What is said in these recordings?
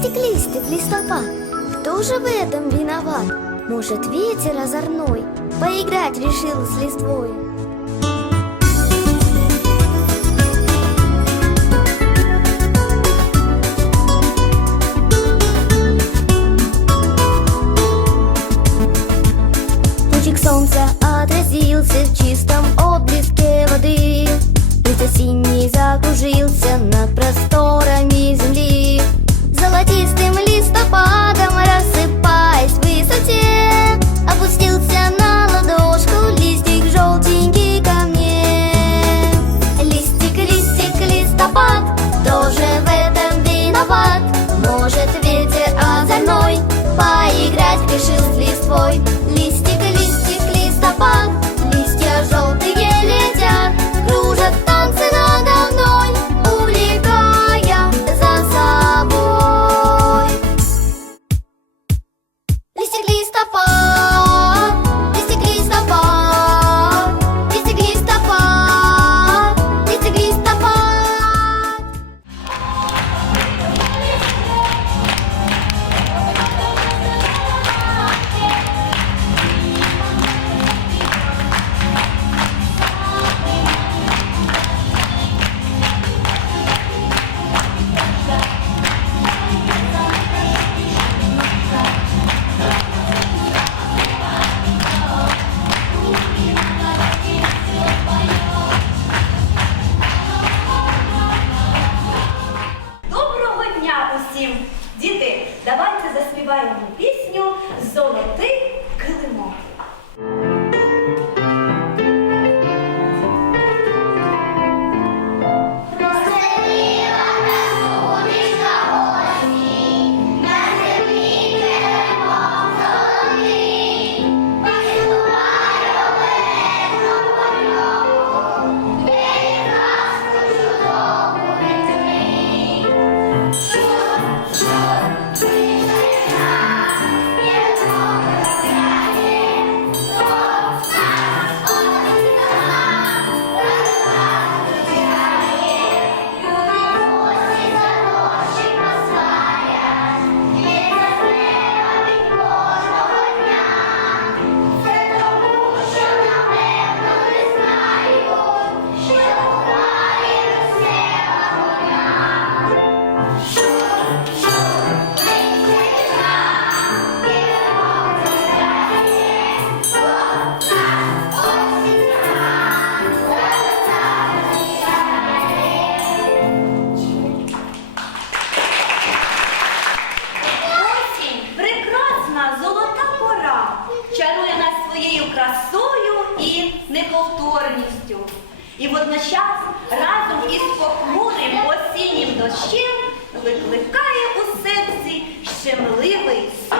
стеклистый для столпа. Кто же в этом виноват? Может, ветер озорной Поиграть решил с листвой? Лучик солнца отразился в чистом отблеске воды Лето синий закружился над простором осіннім дощем викликає у серці щемливий сон.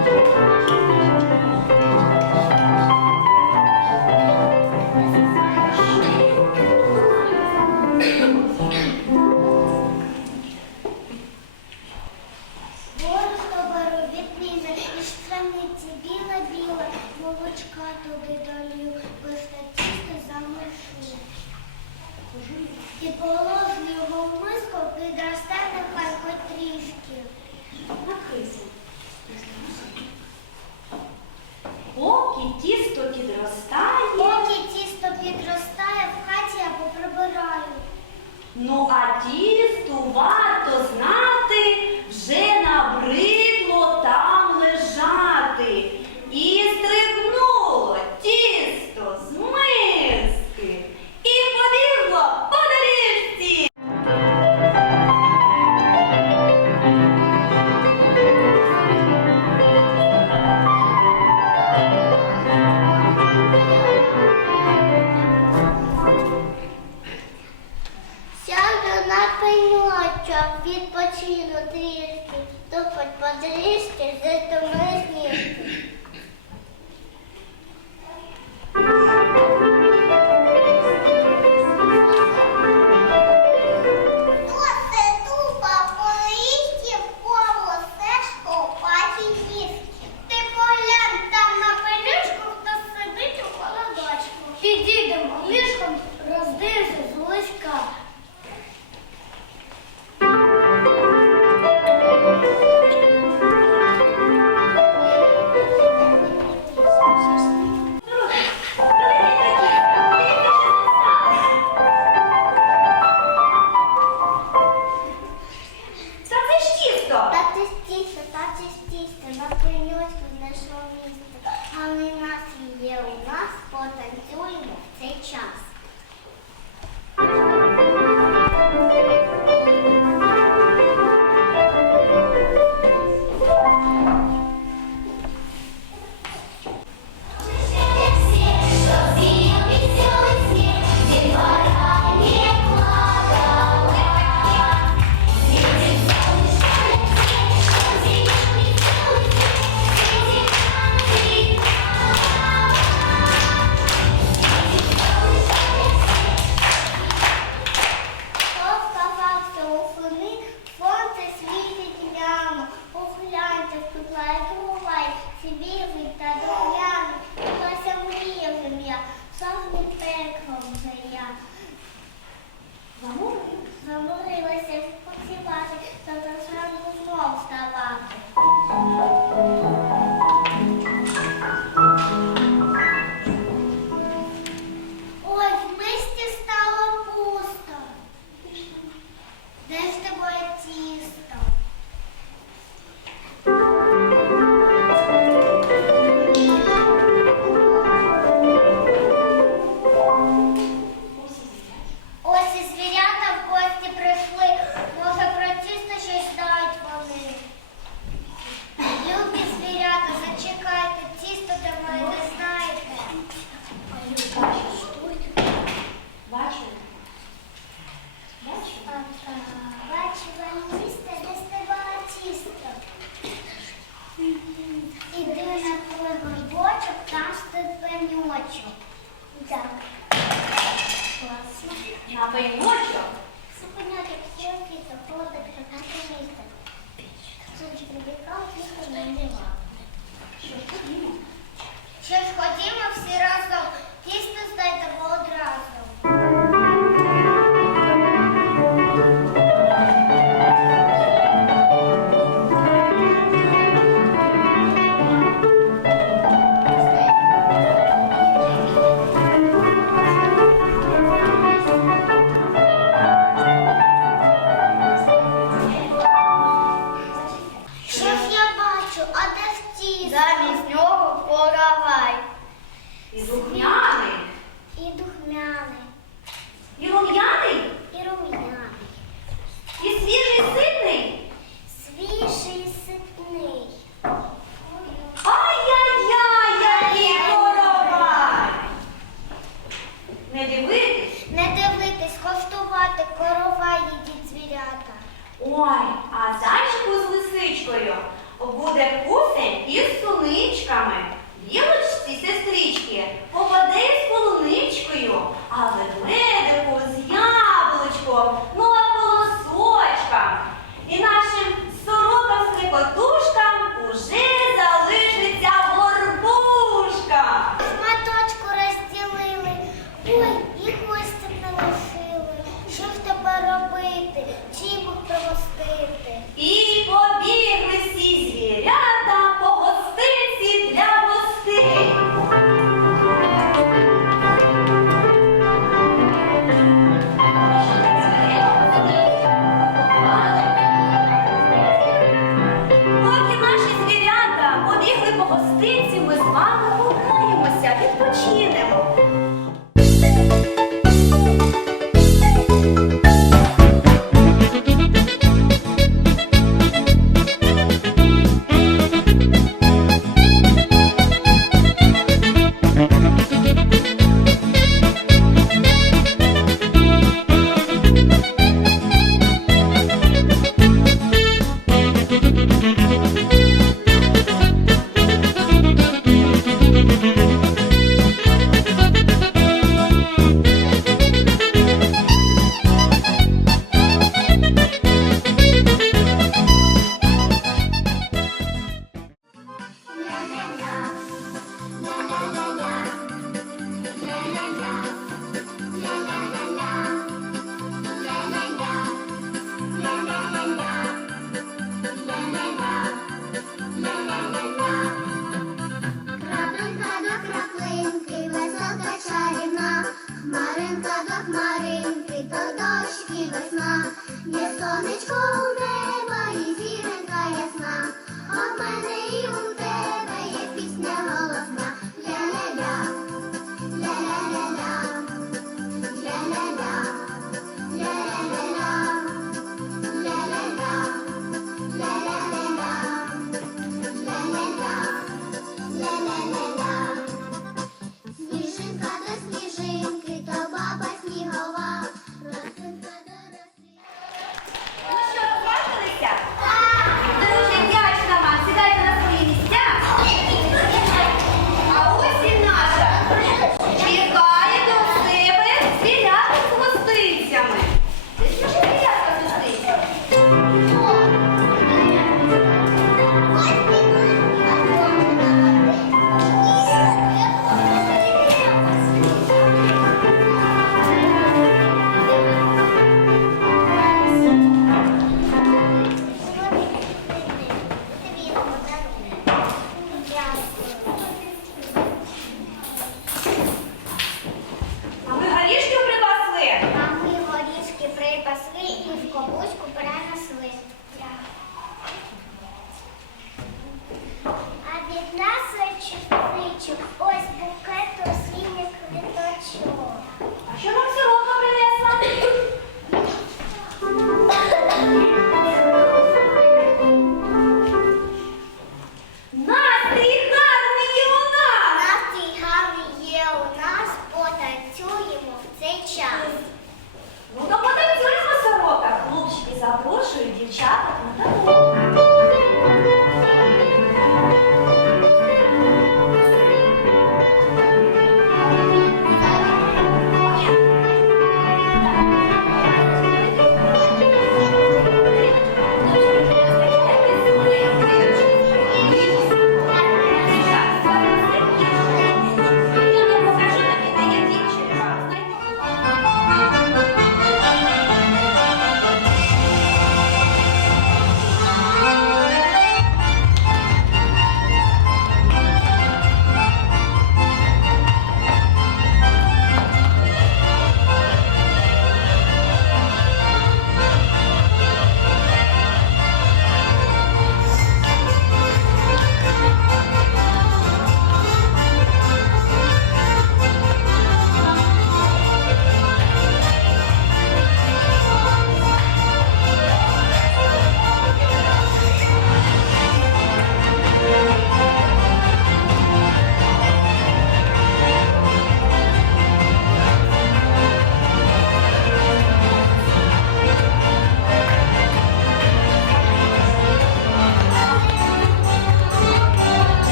Música злиська. Це